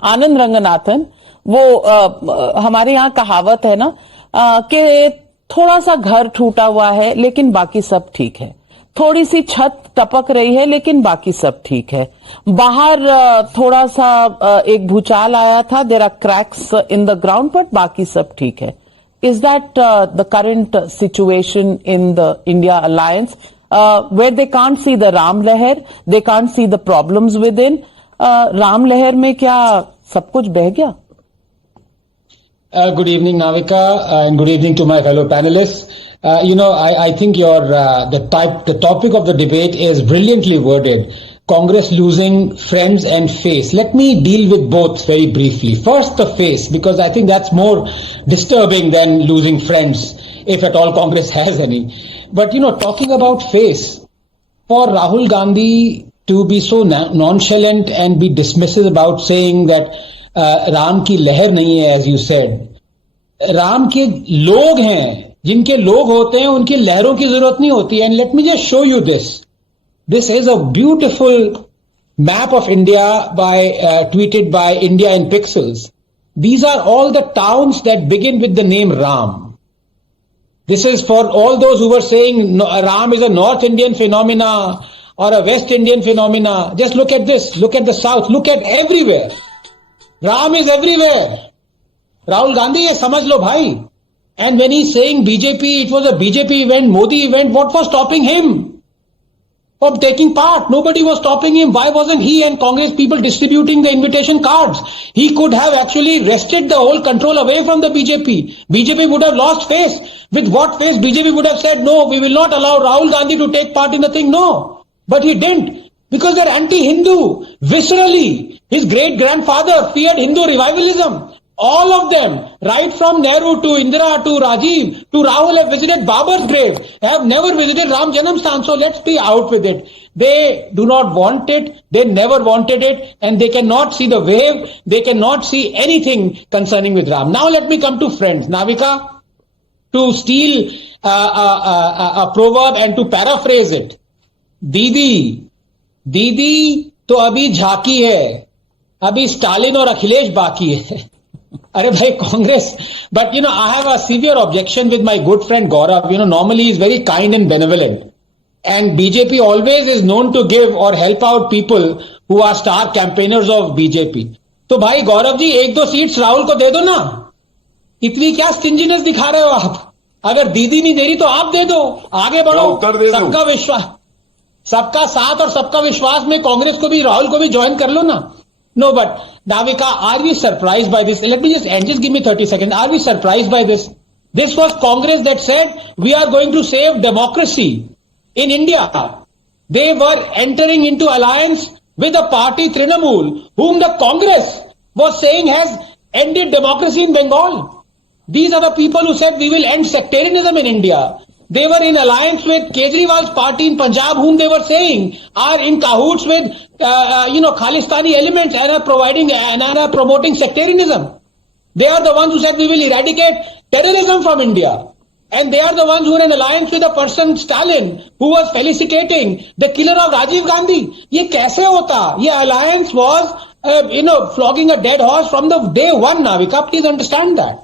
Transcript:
आनंद रंगनाथन, वो हमारे यहाँ कहावत है ना कि थोड़ा सा घर टूटा हुआ है लेकिन बाकी सब ठीक है, थोड़ी सी छत टपक रही है लेकिन बाकी सब ठीक है, बाहर थोड़ा सा एक भूचाल आया था, there are cracks in the ground but बाकी सब ठीक है. Is that the current situation in the India alliance where they can't see the Ram Leher, they can't see the problems within? Ram Leher में क्या सब कुछ बह गया? Good evening, Navika, and good evening to my fellow panelists. I think the topic of the debate is brilliantly worded. Congress losing friends and face. Let me deal with both very briefly. First, the face, because I think that's more disturbing than losing friends, if at all Congress has any. But, talking about face, for Rahul Gandhi to be so nonchalant and be dismissive about saying that Ram ki leher nahi hai, as you said. Ram ke log hain, jinke log hote hain, unki leheron ki zarurat nahi hoti. And let me just show you this. This is a beautiful map of India tweeted by India in Pixels. These are all the towns that begin with the name Ram. This is for all those who were saying Ram is a North Indian phenomena or a West Indian phenomena. Just look at this. Look at the South. Look at everywhere. Ram is everywhere. Rahul Gandhi, ye samajh lo bhai. And when he's saying BJP, it was a BJP event, Modi event, what was stopping him from taking part? Nobody was stopping him. Why wasn't he and Congress people distributing the invitation cards? He could have actually wrested the whole control away from the BJP. BJP would have lost face. With what face? BJP would have said, no, we will not allow Rahul Gandhi to take part in the thing. No. But he didn't. Because they're anti-Hindu. Viscerally. His great-grandfather feared Hindu revivalism. All of them, right from Nehru to Indira to Rajiv to Rahul, have visited Babar's grave, have never visited Ram Janamsthan. So let's be out with it. They do not want it. They never wanted it. And they cannot see the wave. They cannot see anything concerning with Ram. Now let me come to friends. Navika, to steal a proverb and to paraphrase it. Didi तो अभी झाकी है, अभी Stalin और अखिलेश बाकी है. Arey bhai, Congress. But, I have a severe objection with my good friend Gaurav. Normally he's very kind and benevolent. And BJP always is known to give or help out people who are star campaigners of BJP. तो भाई Gaurav ji, 1-2 seats Rahul को दे दो ना. इतनी क्या स्टिंजीनेस दिखा रहे हो आप? अगर दीदी नहीं दे रही तो आप दे दो. आगे बढ़ो. सबका विश्वास, सबका साथ और सबका विश्वास में कांग्रेस को भी, राहुल को भी ज्वाइन कर लो ना. No, but Navika, are we surprised by this? Let me just give me 30 seconds. Are we surprised by this? This was Congress that said we are going to save democracy in India. They were entering into alliance with a party, Trinamool, whom the Congress was saying has ended democracy in Bengal. These are the people who said we will end sectarianism in India. They were in alliance with Kejriwal's party in Punjab, whom they were saying are in cahoots with, Khalistani elements and are promoting sectarianism. They are the ones who said we will eradicate terrorism from India. And they are the ones who are in alliance with a person, Stalin, who was felicitating the killer of Rajiv Gandhi. Ye kaise hota? Ye alliance was, flogging a dead horse from the day one, Navika. Please understand that.